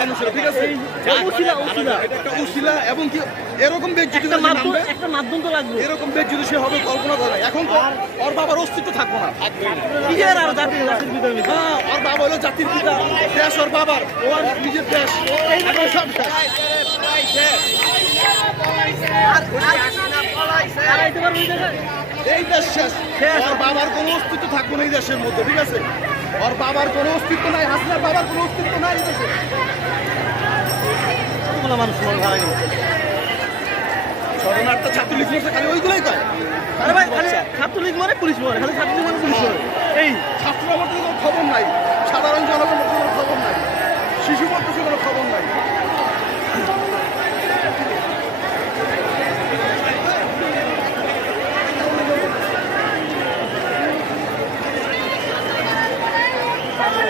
মানুষের, ঠিক আছে? এটা একটা উশিলা এবং কি এরকম বেজ্জতি একটা মাধ্যম তো লাগবে। এরকম বেজ্জতি সে হবে কল্পনা করে। এখন তো ওর বাবার অস্তিত্ব থাকবো না। হ্যাঁ, ওর বাবা হলো জাতির পিতা, দেশ ওর বাবার, ওর নিজের দেশ, এখন সব শেষ। এই দেশ শেষ, ওর বাবার কোনো অস্তিত্ব থাকবো না এই দেশের মধ্যে, ঠিক আছে? ওর বাবার কোনো অস্তিত্ব নাই, হাসিনার বাবার কোনো অস্তিত্ব নাই এই দেশে। মানুষ ভাড়া গেল। শরণার্থী ছাত্রলীগ মরছে, খালি ওইগুলোই কয়। আরে ভাই, খালি ছাত্রলীগ মানে পুলিশ মানে, খালি ছাত্রলীগ মানে পুলিশ মানে। এই ছাত্ররা মধ্যে কোনো খবর নাই।